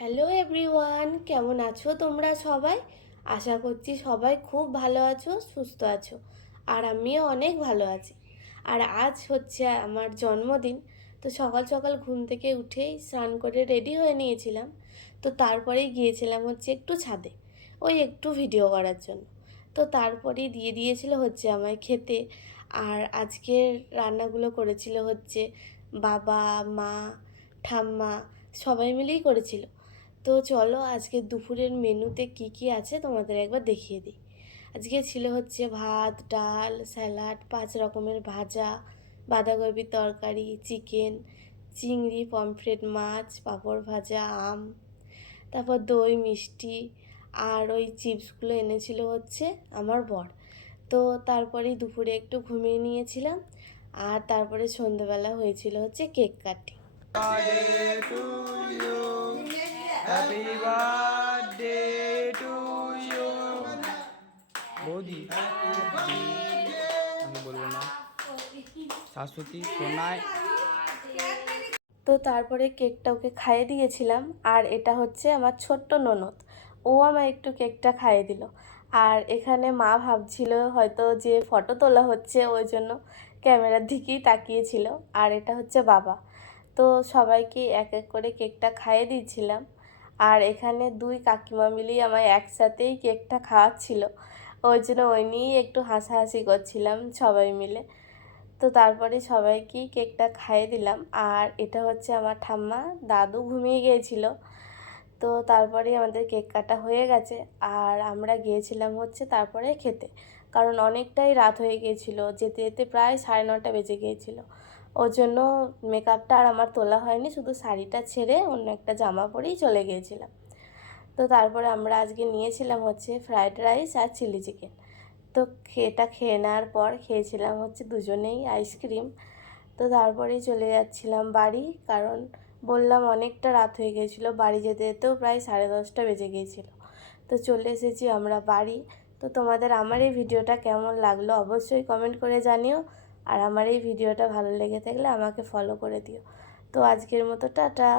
Hello everyone, কেমন আছো তোমরা সবাই? আশা করছি সবাই খুব ভালো আছো, সুস্থ আছো। আর আমিও অনেক ভালো আছি। আর আজ হচ্ছে আমার জন্মদিন। তো সকাল সকাল ঘুম থেকে উঠেই স্নান করে রেডি হয়ে নিয়েছিলাম। তো তারপরেই গিয়েছিলাম হচ্ছে একটু ছাদে, ওই একটু ভিডিও করার জন্য। তো তারপরেই দিয়ে দিয়েছিল হচ্ছে আমায় খেতে। আর আজকের রান্নাগুলো করেছিল হচ্ছে বাবা, মা, ঠাম্মা, সবাই মিলেই করেছিল। তো চলো আজকে দুপুরের মেনুতে কি কি আছে তোমাদের একবার দেখিয়ে দিই। আজকে ছিল হচ্ছে ভাত, ডাল, স্যালাড, 5 রকমের ভাজা, বাঁধাকপির তরকারি, চিকেন, চিংড়ি, পমফ্রেট, মাছ, পাঁপড় ভাজা, আম, তারপর দই, মিষ্টি, আর ওই চিপসগুলো এনেছিল হচ্ছে আমার বর। তো তারপরেই দুপুরে একটু ঘুমিয়ে নিয়েছিলাম। আর তারপরে সন্ধ্যেবেলা হয়েছিল হচ্ছে cake cutting. Happy birthday to you বৌদি। আমি বলবো না, শাশ্বতী সোনায়। তো তারপরে কেকটা ওকে খাইয়ে দিয়েছিলাম। আর এটা হচ্ছে আমার ছোট্ট ননদ, ও আমার একটু কেকটা খাইয়ে দিল। আর এখানে মা ভাবছিল হয়তো যে ফটো তোলা হচ্ছে, ওই জন্য ক্যামেরার দিকেই তাকিয়েছিল। আর এটা হচ্ছে বাবা। তো সবাইকে এক এক করে কেকটা খাইয়ে দিয়েছিলাম। আর এখানে দুই কাকিমা মিলেই আমায় একসাথেই কেকটা খাওয়াচ্ছিল, ওই জন্য ওই নিয়েই একটু হাসাহাসি করছিলাম সবাই মিলে। তো তারপরে সবাইকেই কেকটা খাইয়ে দিলাম। আর এটা হচ্ছে আমার ঠাম্মা, দাদু ঘুমিয়ে গিয়েছিল। তো তারপরেই আমাদের কেক কাটা হয়ে গেছে। আর আমরা গিয়েছিলাম হচ্ছে তারপরে খেতে, কারণ অনেকটাই রাত হয়ে গিয়েছিল, যেতে যেতে প্রায় 9:30 বেজে গিয়েছিল। ওর জন্য মেকআপটা আর আমার তোলা হয়নি, শুধু শাড়িটা ছেড়ে অন্য একটা জামা পরেই চলে গিয়েছিলাম। তো তারপরে আমরা আজকে নিয়েছিলাম হচ্ছে ফ্রায়েড রাইস আর চিলি চিকেন। তো এটা খেয়ে নেওয়ার পর খেয়েছিলাম হচ্ছে দুজনেই আইসক্রিম। তো তারপরেই চলে যাচ্ছিলাম বাড়ি, কারণ বললাম অনেকটা রাত হয়ে গিয়েছিলো, বাড়ি যেতে যেতেও প্রায় 10:30 বেজে গিয়েছিলো। তো চলে এসেছি আমরা বাড়ি। তো তোমাদের আমার এই ভিডিওটা কেমন লাগলো অবশ্যই কমেন্ট করে জানিও। আর আমার এই ভিডিওটা ভালো লেগে থাকলে আমাকে ফলো করে দিও। তো আজকের মতো টাটা।